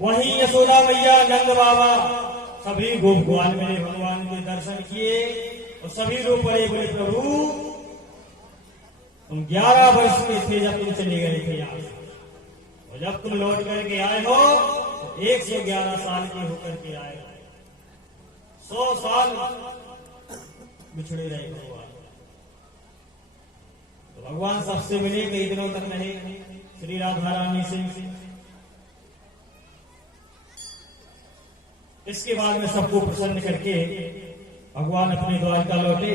वहीं यशोदा मैया, नंद बाबा सभी गोप ग्वाल मिले, भगवान के दर्शन किए और सभी रो पड़े, बोले प्रभु तुम 11 वर्ष के थे जब तुम चले गए थे यहाँ से, और जब तुम लौट करके आए हो तो 111 साल के होकर के आए हो, 100 साल बिछड़े रहे भगवान। तो भगवान सबसे मिले, कई दिनों तक रहे श्री राधा रानी से। इसके बाद में सबको प्रसन्न करके भगवान अपने द्वारका लौटे।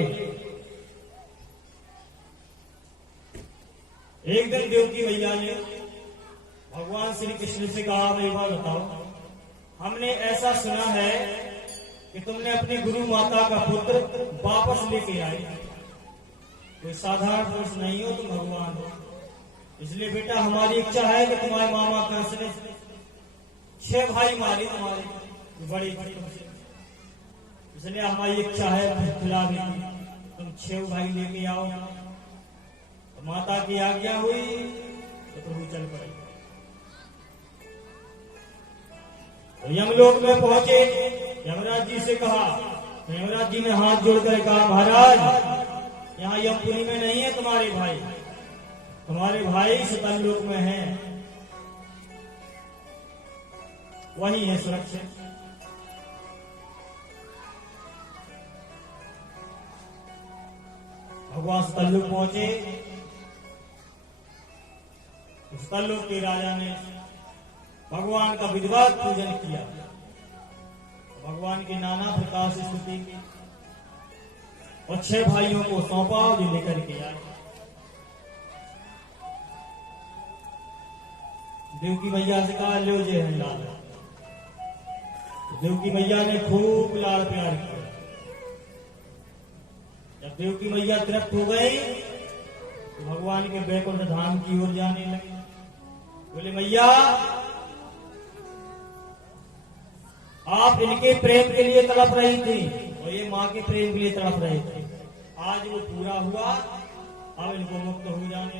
एक दिन देवकी मैया ने भगवान श्री कृष्ण से कहा, मैं बात बताओ, हमने ऐसा सुना है कि तुमने अपनी गुरु माता का पुत्र वापस लेके आए, कोई साधारण पुरुष नहीं हो, तुम भगवान हो। इसलिए बेटा हमारी इच्छा है कि तुम्हारे मामा कंस ने 6 भाई मारे तुम्हारे बड़े बड़े, इसलिए हमारी इच्छा है खिला भी तुम 6 भाई लेके आओ। तो माता की आज्ञा हुई तो प्रभु चल पड़े। तो यमलोक में पहुंचे, यमराज जी से कहा, तो यमराज जी ने हाथ जोड़कर कहा, महाराज यहाँ यमपुरी में नहीं है तुम्हारे भाई सुतल लोक में हैं, वही है सुरक्षित। भगवान सुतल्लोक पहुंचे। सुतल्लोक के राजा ने भगवान का विधिवत पूजन किया, भगवान की नाना प्रकार से स्तुति की और 6 भाइयों को सौंपा और लेकर के आए। देवकी मैया से कहा, लो जे है लाल। देवकी मैया ने खूब लाड़ प्यार किया। जब देवकी मैया तृप्त हो गई तो भगवान के बैकुंठ धाम की ओर जाने लगे। बोले मैया आप इनके प्रेम के लिए तड़प रही थी और ये माँ के प्रेम के लिए तड़प रहे थे, आज वो पूरा हुआ, अब इनको मुक्त हो जाने।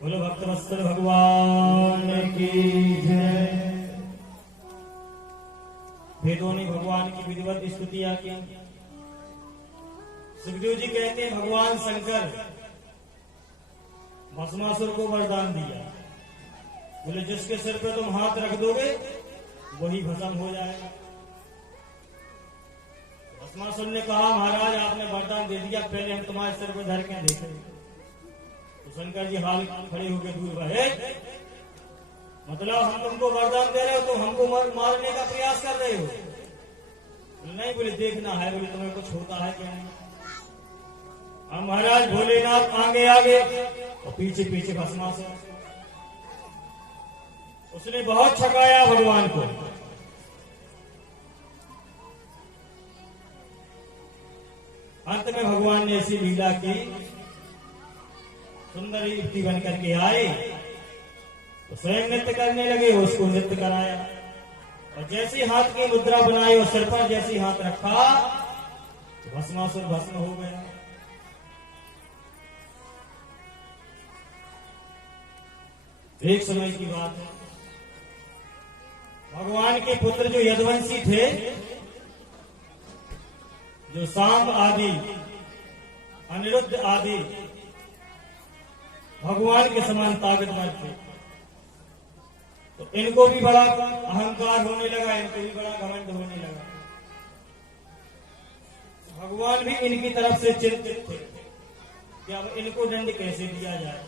बोलो भक्तवत्सल भगवान की जय। वेदों ने भगवान की विधिवत स्तुतियां की। सुखदेव जी कहते हैं भगवान शंकर भस्मासुर को वरदान दिया, बोले जिसके सिर पे तुम हाथ रख दोगे वही भस्म हो जाएगा। भस्मासुर ने कहा, महाराज आपने वरदान दे दिया, पहले हम तुम्हारे सिर पे धर के देखें। तो शंकर जी हाल खड़े होकर दूर बढ़े, मतलब हम तुमको वरदान दे रहे हो तो हमको मारने का प्रयास कर रहे हो? नहीं, बोले देखना है, बोले तुम्हें कुछ होता है क्या नहीं। हम महाराज भोलेनाथ आगे आगे और पीछे पीछे भस्मासुर। उसने बहुत छकाया भगवान को। अंत में भगवान ने ऐसी लीला की, सुंदर युक्ति बन करके आए तो स्वयं नृत्य करने लगे, उसको नृत्य कराया और जैसे हाथ की मुद्रा बनाई और सिर पर जैसे हाथ रखा तो भस्मासुर भस्म हो गया। एक समय की बात है, भगवान के पुत्र जो यदुवंशी थे, जो सांब आदि, अनिरुद्ध आदि भगवान के समान ताकतवर थे, तो इनको भी बड़ा अहंकार होने लगा, इनको भी बड़ा घमंड होने लगा। भगवान भी इनकी तरफ से चिंतित थे कि अब इनको दंड कैसे दिया जाए।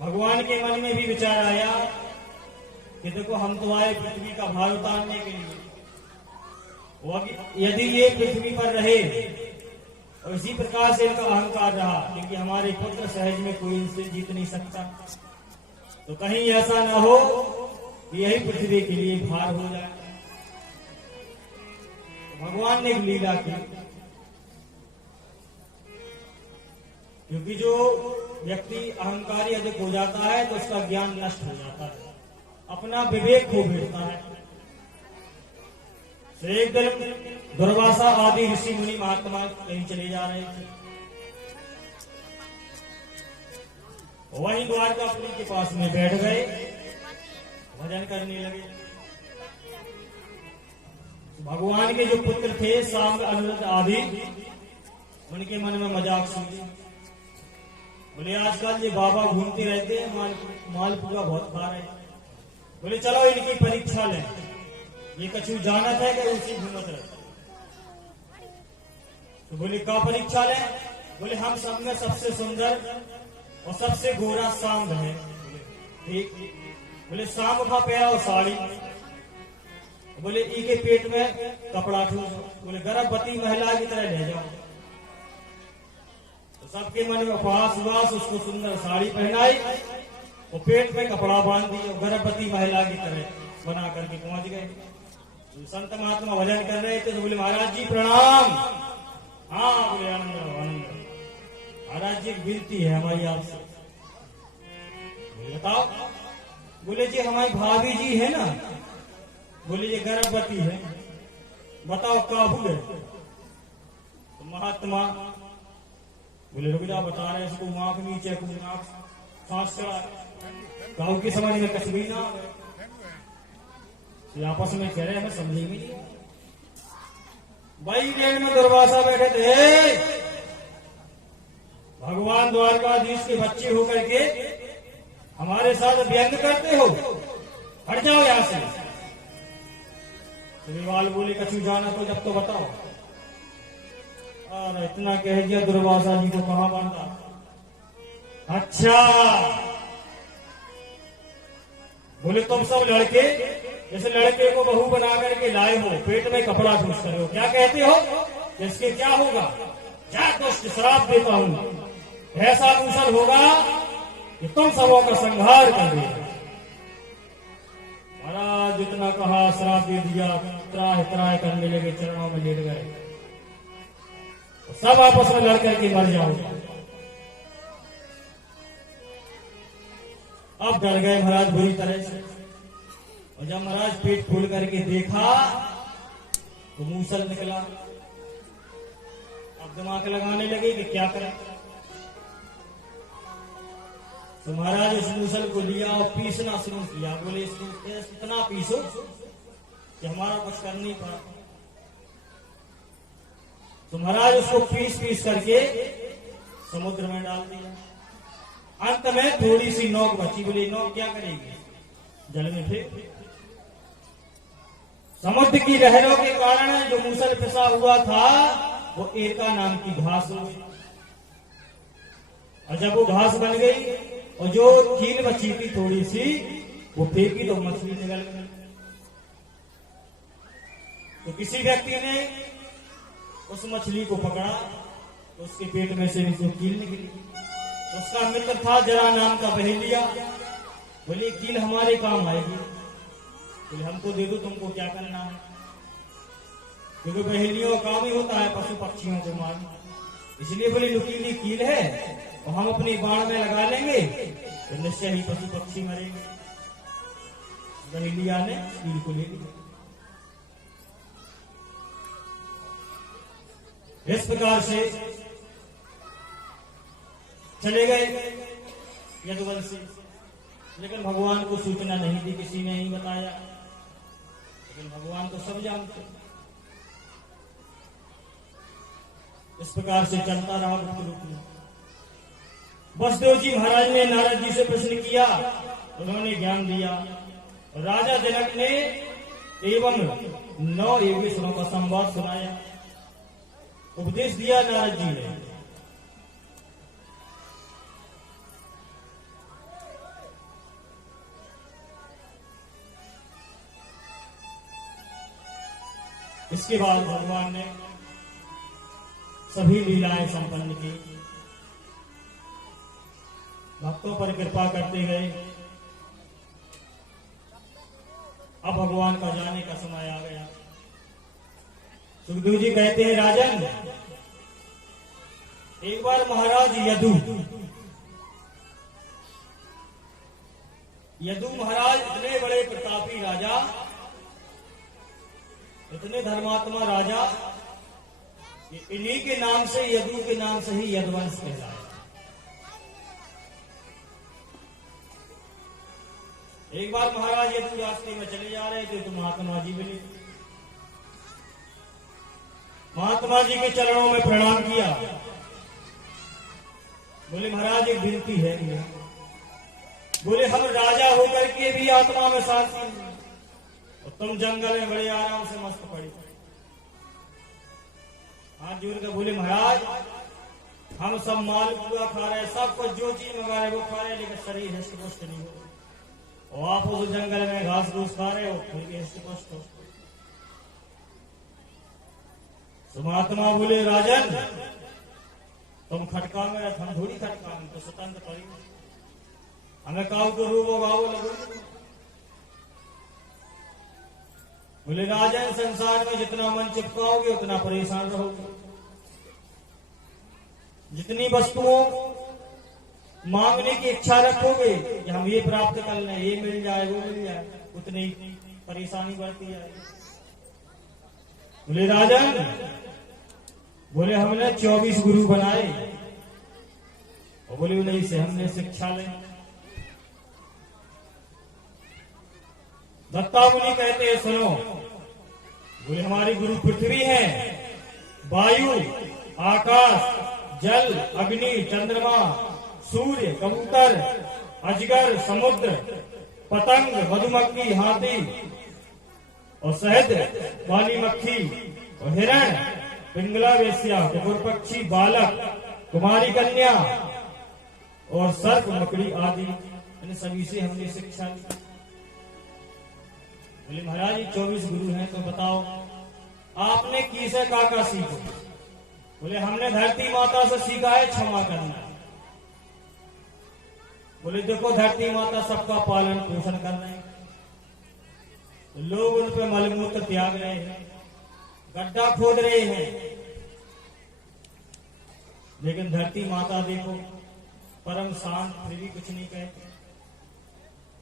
भगवान के मन में भी विचार आया कि देखो हम तो आए पृथ्वी का भार उतारने के लिए, यदि ये पृथ्वी पर रहे और इसी प्रकार से इनका अहंकार रहा, क्योंकि हमारे पुत्र सहज में कोई इनसे जीत नहीं सकता, तो कहीं ऐसा ना हो कि यही पृथ्वी के लिए भार हो जाए। भगवान ने लीला की, क्योंकि जो व्यक्ति अहंकारी अधिक हो जाता है तो उसका ज्ञान नष्ट हो जाता है, अपना विवेक खो बैठता है। तो एक दिन दुर्वासा आदि ऋषि मुनि महात्मा कहीं चले जा रहे थे, वहीं द्वारकापुरी के पास में बैठ गए, भजन करने लगे। भगवान के जो पुत्र थे सांब, अनुरुद्ध आदि, उनके मन में मजाक सूझी। बोले आजकल ये बाबा घूमते रहते हैं, मालपुआ बहुत खा रहे। बोले चलो इनकी परीक्षा लें, ये कछु जानत है कि उसी घूमत रहते। तो बोले का परीक्षा लें? बोले हम सब में सबसे सुंदर और सबसे गोरा सांब है। ठीक। बोले सांब का पैरा और साड़ी। बोले ई के पेट में कपड़ा ठूस। बोले गर्भवती महिला की तरह ले जाओ। तो सबके मन में उपवास उवास, उसको सुंदर साड़ी पहनाई और पेट में कपड़ा बांध दिया, गर्भवती महिला की तरह बना करके पहुंच गए। तो संत महात्मा भजन कर रहे थे। तो बोले महाराज जी प्रणाम। हाँ बोले आनंद आनंद। महाराज जी विनती है हमारी आपसे। बताओ। बोले जी हमारी भाभी जी है ना, बोले ये गर्भवती है, बताओ क्या हुए? तो महात्मा बोले रुक जा, बता रहे इसको आंख नीचे को नाक सांस चढ़ा। गाँव की समझ में कश्मीर भी ना आ गए। आपस में कह रहे हमें समझेंगे नहीं। भाई रेल में दुर्वासा बैठे थे। भगवान द्वारकाधीश के बच्चे होकर के हमारे साथ व्यंग करते हो, हट जाओ यहां से। श्रीवाल बोले कछु जाना तो जब तो बताओ। और इतना कह दिया दुर्वासा जी को कहां बांधा। अच्छा बोले तुम सब लड़के इस लड़के को बहू बना करके लाए हो, पेट में कपड़ा ठूस कर हो, क्या कहते हो? इसके क्या होगा? क्या दुष्ट श्राप देता हूं, ऐसा दूसर होगा कि तुम सबों का संहार कर देगा। महाराज जितना कहा श्राप दे दिया, त्राह त्राह करने लगे, चरणों में लेट गए। तो सब आपस में लड़ करके मर जाओ। अब डर गए महाराज बुरी तरह से। और जब महाराज पेट खोल करके देखा तो मूसल निकला। अब दिमाग लगाने लगे कि क्या करें। तो महाराज उस मूसल को लिया और पीसना शुरू किया। बोले इसको इतना पीसो कि हमारा कुछ कर नहीं पड़ा। तो महाराज उसको पीस पीस करके समुद्र में डाल दिया। अंत में थोड़ी सी नोक बची। बोले नोक क्या करेगी? जल में फेंक। समुद्र की लहरों के कारण जो मूसल फंसा हुआ था वो एका नाम की घास हो गई। और जब वो घास बन गई और जो कील बची थी थोड़ी सी वो फेंकी तो मछली निकल गई। तो किसी व्यक्ति ने उस मछली को पकड़ा तो उसके पेट में से जो कील निकली। उसका मित्र था जरा नाम का बहेलिया। बोले कील हमारे काम आएगी। बोले हमको दे दो, तुमको क्या करना है? क्योंकि बहेलियों का काम ही होता है पशु पक्षियों को मारना। इसलिए बोले नुकीली कील है और हम अपनी बाण में लगा लेंगे तो निश्चय ही पशु पक्षी मरेंगे। बहेलिया ने कील को ले लिया। इस प्रकार से चले गए यदुवंशी। लेकिन भगवान को सूचना नहीं थी, किसी ने नहीं बताया। लेकिन भगवान तो सब जानते। इस प्रकार से चलता रहा गुप्त रूप में। वसुदेव जी महाराज ने नारद जी से प्रश्न किया, उन्होंने ज्ञान दिया। राजा जनक ने एवं 9 योगेश्वरों का संवाद सुनाया, उपदेश दिया नारद जी ने। इसके बाद भगवान ने सभी लीलाएं संपन्न की, भक्तों पर कृपा करते गए। अब भगवान का जाने का समय आ गया। सुखदेव जी कहते हैं राजन, एक बार महाराज यदु महाराज इतने बड़े प्रतापी राजा, इतने धर्मात्मा राजा, इन्हीं के नाम से, यदु के नाम से ही यदुवंश कहलाया। एक बार महाराज यदि रास्ते में चले जा रहे थे तो महात्मा जी मिले। महात्मा जी के चरणों में प्रणाम किया। बोले महाराज एक विनती है। बोले हम राजा होकर के भी आत्मा में शांति नहीं, और तुम जंगल में बड़े आराम से मस्त पड़े। हाथ जोड़ कर बोले महाराज हम सब माल पूरा खा रहे हैं, सब कुछ जो चीज मंगा रहे वो खा रहे हैं, लेकिन शरीर हष्ट पुष्ट नहीं हो। और आप उस जंगल में घास फूस खा रहे हो, फिर भी हष्ट पुष्ट हो। महात्मा बोले राजन तुम खटका में, हम थोड़ी खटका में, तो स्वतंत्र पड़ी हमें काऊ को रूबो गाओ लगो। बोले राजन संसार में जितना मन चिपकाओगे उतना परेशान रहोगे। जितनी वस्तुओं मांगने की इच्छा रखोगे कि हम ये प्राप्त कर लें, ये मिल जाए वो मिल जाए, उतनी परेशानी बढ़ती जाएगी। बोले राजन, बोले हमने 24 गुरु बनाए, और बोले उन्हीं से हमने शिक्षा ली। दत्ता मुनि कहते हैं सुनो। बोले हमारी गुरु पृथ्वी है, वायु, आकाश, जल, अग्नि, चंद्रमा, सूर्य, कबूतर, अजगर, समुद्र, पतंग, मधुमक्खी, हाथी और शहद वाली मक्खी और हिरण, पिंगला वेश्या, कुकुर पक्षी, बालक, कुमारी कन्या और सर्प मकड़ी आदि, इन सभी से हमने शिक्षा ली। बोले महाराज 24 गुरु हैं, तो बताओ आपने किसे का सीखो। बोले हमने धरती माता से सीखा है क्षमा करना। बोले देखो धरती माता सबका पालन पोषण कर रहे हैं, तो लोग उन पे मलमूत्र त्याग रहे हैं, गड्ढा खोद रहे हैं, लेकिन धरती माता देखो परम शांत, फिर भी कुछ नहीं कहते।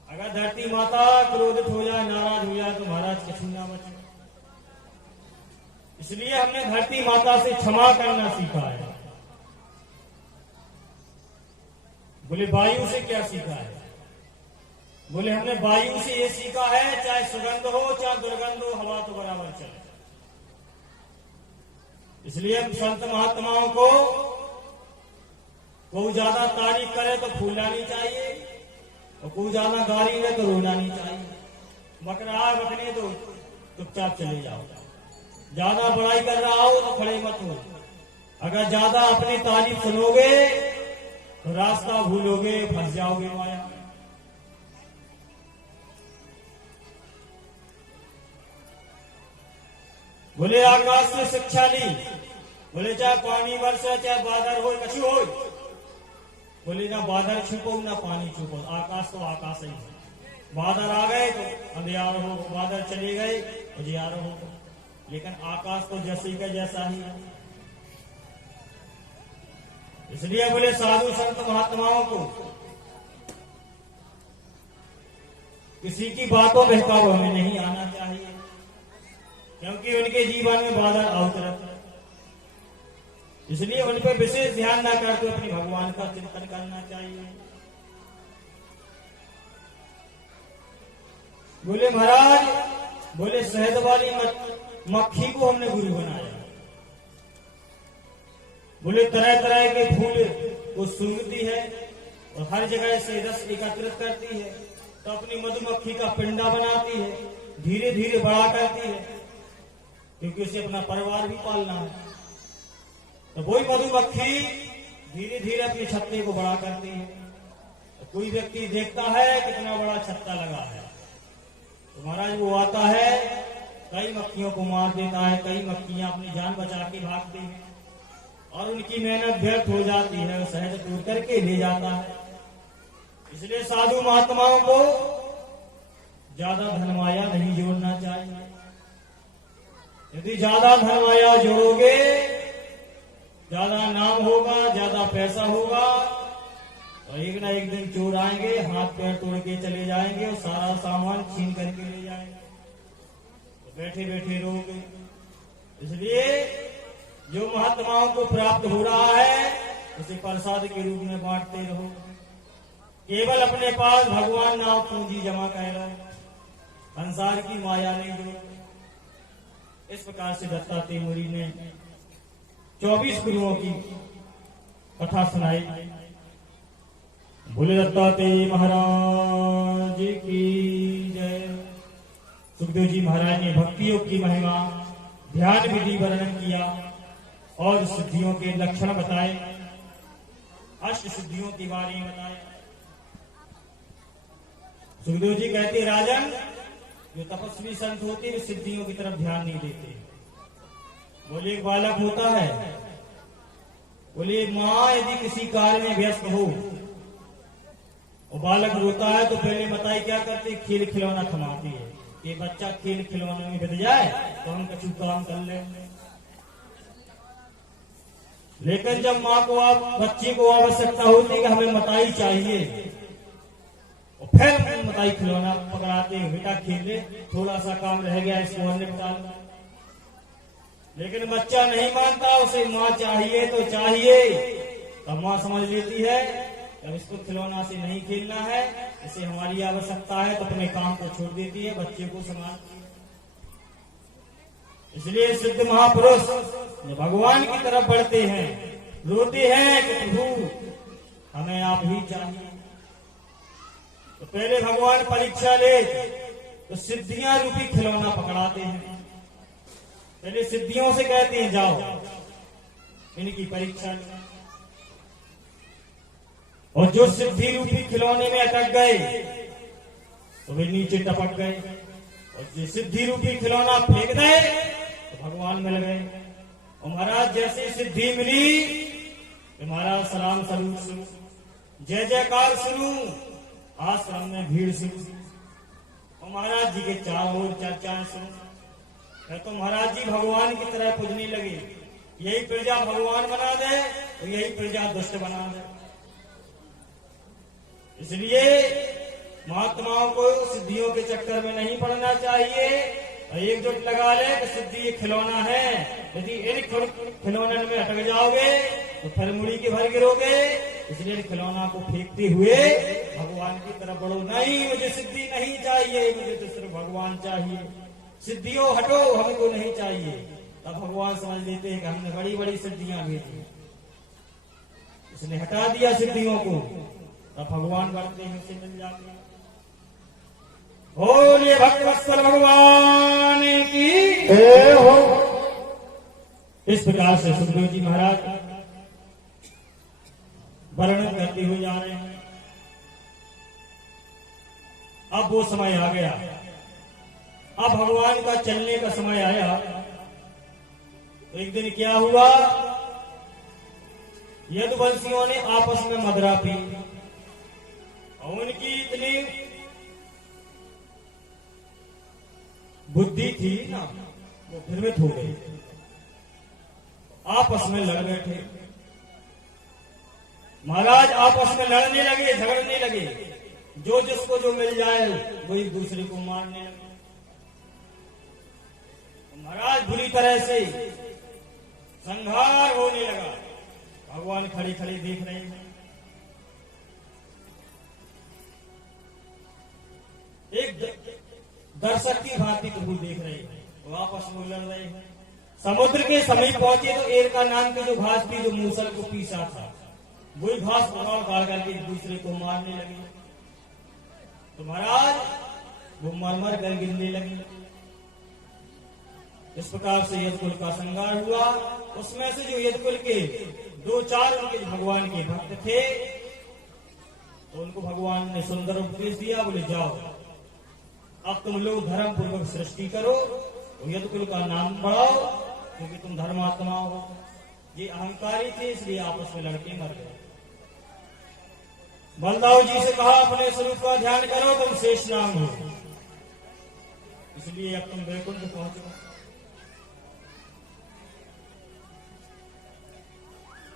अगर धरती माता क्रोधित हो जाए, नाराज हो जाए, तो महाराज कुछ ना बचे। इसलिए हमने धरती माता से क्षमा करना सीखा है। बोले वायु से क्या सीखा है। बोले हमने वायु से ये सीखा है चाहे सुगंध हो चाहे दुर्गंध हो, हवा तो बराबर चले। इसलिए हम संत महात्माओं को कोई ज्यादा तारीफ करे तो फूलना नहीं चाहिए, और कोई ज्यादा गाली दे तो रोना नहीं चाहिए। बकरा बकने दो, चुपचाप चले जाओ। ज्यादा बड़ाई कर रहा हो तो खड़े मत हो। अगर ज्यादा अपनी तारीफ सुनोगे तो रास्ता भूलोगे, फंस जाओगे माया। बोले आकाश से शिक्षा ली। बोले चाहे पानी बरसे चाहे बादल हो, कछु हो। बोले ना बादल छुपो ना पानी छुपो, आकाश तो आकाश ही है। बादल आ गए तो अंधियार हो, बादल चले गए उजियार हो, लेकिन आकाश तो जैसे का जैसा ही है। इसलिए बोले साधु संत महात्माओं को किसी की बातों बहकाव हमें नहीं आना चाहिए, क्योंकि उनके जीवन में बादल अवतरत है। इसलिए उन पर विशेष ध्यान न करके अपने भगवान का चिंतन करना चाहिए। बोले महाराज, बोले शहद वाली मक्खी को हमने गुरु बनाया। बोले तरह तरह के फूल को सूंघती है और हर जगह से रस एकत्रित करती है, तो अपनी मधुमक्खी का पिंडा बनाती है, धीरे धीरे बड़ा करती है, क्योंकि उसे अपना परिवार भी पालना है। तो वही मधुमक्खी धीरे धीरे अपने छत्ते को बड़ा करती है। तो कोई व्यक्ति देखता है कितना बड़ा छत्ता लगा है, तो महाराज वो आता है, कई मक्खियों को मार देता है, कई मक्खियां अपनी जान बचा के भागती हैं और उनकी मेहनत व्यर्थ हो जाती है, वो शहद तोड़ करके ले जाता है। इसलिए साधु महात्माओं को ज्यादा धनमाया नहीं जोड़ना चाहिए। यदि ज्यादा धनमाया जोड़ोगे, ज्यादा नाम होगा, ज्यादा पैसा होगा, और एक ना एक दिन चोर आएंगे, हाथ पैर तोड़ के चले जाएंगे और सारा सामान छीन करके ले जाएंगे, तो बैठे बैठे रोगे। इसलिए जो महात्माओं को प्राप्त हो रहा है उसे प्रसाद के रूप में बांटते रहो। केवल अपने पास भगवान नाव पूंजी जमा कर रहा है, संसार की माया नहीं जो। इस प्रकार से दत्तात्रेय मुनि ने 24 गुरुओं की कथा सुनाई। बोले दत्तात्रेय महाराज की जय। सुखदेव जी महाराज ने भक्ति योग की महिमा, ध्यान विधि वर्णन किया और सिद्धियों के लक्षण बताए, अष्ट सिद्धियों के बारे में बताए। सुखदेव जी कहते, राजन, जो तपस्वी संत होते वे सिद्धियों की तरफ ध्यान नहीं देते। बोले एक बालक होता है, बोले माँ यदि किसी कार्य में व्यस्त हो और बालक रोता है तो पहले बताए क्या करते, खेल खिलौना थमाती है कि बच्चा खेल खिलौने में बित जाए तो हम कछु काम कर ले। लेकिन जब माँ को बच्चे को आवश्यकता होती है कि हमें मताई चाहिए, और फिर मताई खिलौना पकड़ाते हैं, बेटा खेल ले, थोड़ा सा काम रह गया इसको और निपटा लो। लेकिन बच्चा नहीं मानता, उसे माँ चाहिए तो चाहिए। तब माँ समझ लेती है जब इसको खिलौना से नहीं खेलना है, इसे हमारी आवश्यकता है, तो अपने काम को छोड़ देती है, बच्चे को संभालती है। इसलिए सिद्ध महापुरुष जो भगवान की तरफ बढ़ते हैं, रोते हैं कि प्रभु हमें आप ही चाहिए, तो पहले भगवान परीक्षा ले तो सिद्धियां रूपी खिलौना पकड़ाते हैं। पहले सिद्धियों से कहते हैं जाओ इनकी परीक्षा लो, और जो सिद्धि रूपी खिलौने में अटक गए तो वे नीचे टपक गए, और जो सिद्धि रूपी खिलौना फेंक गए तो भगवान मिल गए। और महाराज जैसे सिद्धि मिली कि महाराज सलाम सलूट शुरू, जय जयकार शुरू, आश्रम में भीड़ शुरू, और महाराज जी के चारों ओर चर्चा शुरू। तो महाराज जी भगवान की तरह पूजने लगे, यही प्रजा भगवान बना दे और यही प्रजा दुष्ट बना दे। इसलिए महात्माओं को सिद्धियों के चक्कर में नहीं पड़ना चाहिए, और एकजुट लगा ले कि सिद्धि ये खिलौना है, यदि इन खिलौनों में अटक जाओगे तो फिर मुड़ी के भर गिरोगे। इसलिए खिलौना को फेंकते हुए भगवान की तरफ बढ़ो, नहीं मुझे सिद्धि नहीं चाहिए, मुझे तो सिर्फ भगवान चाहिए, सिद्धियों हटो हमको नहीं चाहिए। तब भगवान समझ लेते हैं कि हमने बड़ी बड़ी सिद्धियां भेजी, इसने हटा दिया सिद्धियों को, तब भगवान बढ़ते हैं, उससे मिल जाते हैं। बोलिए भक्तवत्सल भगवान की जय हो। इस प्रकार से सुखदेव जी महाराज वर्णन करते हुए जा रहे हैं। अब वो समय आ गया, अब भगवान का चलने का समय आया। तो एक दिन क्या हुआ, यदुवंशियों ने आपस में मदिरा पी, और उनकी इतनी बुद्धि थी ना, वो भ्रमित हो गई, आपस में लड़ बैठे। महाराज आपस में लड़ने लगे, झगड़ने लगे, जो जिसको जो मिल जाए वो एक दूसरे को मारने लगे। महाराज बुरी तरह से संहार होने लगा। भगवान खड़े खड़े देख रहे हैं। एक दर्शक की भांति प्रभु देख रहे हैं, वो आपस में लड़ रहे हैं। समुद्र के समीप पहुंचे तो एरका नाम की जो घास थी, जो मूसल को पीसा था, वही घास पकड़ काट करके एक दूसरे को मारने लगे। तो महाराज वो मर मर कर गिरने लगे। इस प्रकार से यदकुल का संहार हुआ। उसमें से जो यदकुल के 2-4 उनके भगवान के भक्त थे, तो उनको भगवान ने सुंदर उपदेश दिया। बोले जाओ अब तुम लोग धर्म पूर्वक सृष्टि करो, तो यदकुल का नाम बढ़ाओ, क्योंकि तुम धर्मात्मा हो। ये अहंकारी थे, इसलिए आपस में लड़के मर गए। बलदाऊ जी से कहा अपने स्वरूप का ध्यान करो, तुम शेष नाम हो, इसलिए अब तुम वैकुंठ पहुंचो।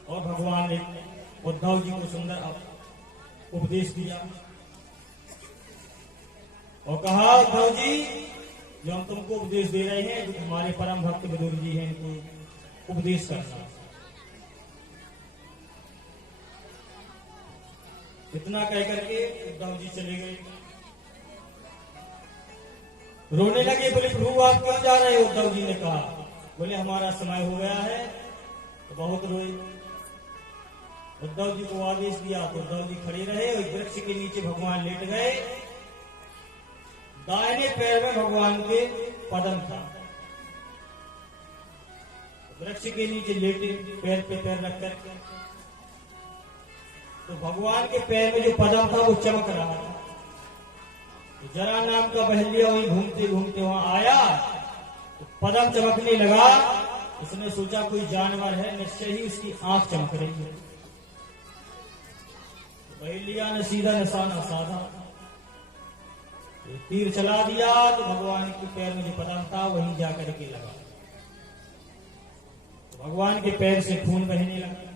और भगवान ने उद्धव जी को सुंदर उपदेश दिया और कहा, उद्धव जी जो हम तुमको उपदेश दे रहे हैं, जो हमारे परम भक्त विदुर जी हैं, इनको उपदेश करना। इतना कह करके उद्धव जी चले गए। रोने लगे, बोले प्रभु आप क्यों जा रहे हो? उद्धव जी ने कहा, बोले हमारा समय हो गया है। तो बहुत रोए। उद्धव जी को आदेश दिया तो उद्धव जी खड़े रहे और वृक्ष के नीचे भगवान लेट गए। दाहिने पैर में भगवान के पदम था। वृक्ष के नीचे लेटे, पैर पे पैर रख कर, तो भगवान के पैर में जो पदम था वो चमक रहा था। तो जरा नाम का बहलिया वही घूमते घूमते वहां आया, तो पदम चमकने लगा। उसने सोचा कोई जानवर है, निश्चय ही उसकी आंख चमक रही है। बहलिया ने सीधा निशाना साधा, तीर चला दिया, तो भगवान के पैर में जो पदम था वहीं जाकर के लगा। तो भगवान के पैर से खून बहने लगा।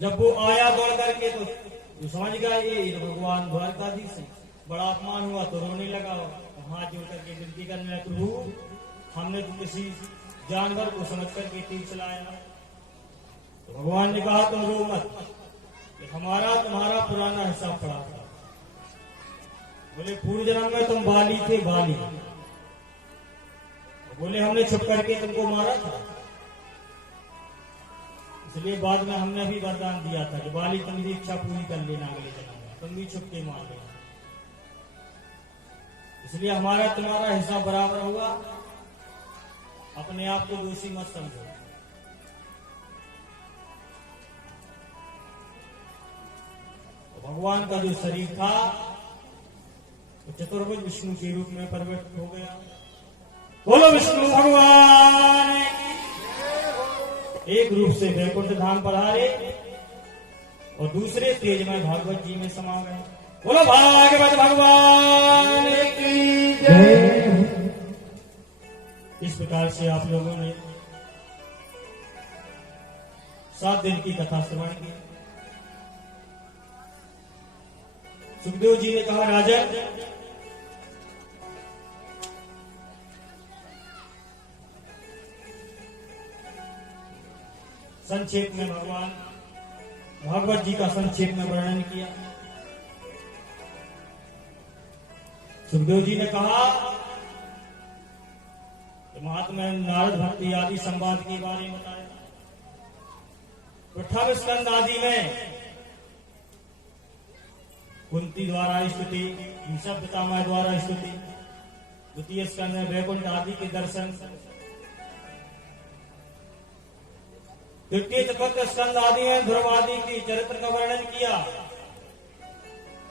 जब वो आया दौड़ करके तो समझ गया ये भगवान द्वारकाधीश है। बड़ा अपमान हुआ तो रोने लगा, हाथ जोड़ करके विनती करने लगा, प्रभु हमने तो किसी जानवर को समझ करके तीर चलाया। तो भगवान ने कहा तुम रो मत, कि हमारा तुम्हारा पुराना हिसाब पड़ा था। बोले पूर्व जन्म में तुम बाली थे, बाली। बोले हमने छुप करके तुमको मारा था, इसलिए बाद में हमने भी वरदान दिया था कि बाली तुम भी इच्छा पूरी कर लेना अगले जन्म में, तुम भी छुप के मार लेना। इसलिए हमारा तुम्हारा हिसाब बराबर होगा, अपने आप को दोषी मत समझो। तो भगवान का जो शरीर था वो चतुर्भुज विष्णु के रूप में परिवर्तित हो गया। बोलो विष्णु भगवान। एक रूप से वैकुंठ धाम पधारे और दूसरे तेज में भागवत जी में समा गए। बोलो भागवत भगवान की जय। इस प्रकार से आप लोगों ने 7 दिन की कथा श्रवण की। सुखदेव जी ने कहा, राजन संक्षेप में भगवान भागवत जी का संक्षेप में वर्णन किया। सुखदेव जी ने कहा कि महात्मा नारद भक्ति आदि संवाद के बारे में बताया। प्रथम स्कंद आदि में कुंती द्वारा स्तुति, ऋषभ पितामह द्वारा स्तुति। द्वितीय स्कंद में वैकुंठ आदि के दर्शन। तृतीय चतुर्थ स्कंद आदि में ध्रुव आदि की चरित्र का वर्णन किया।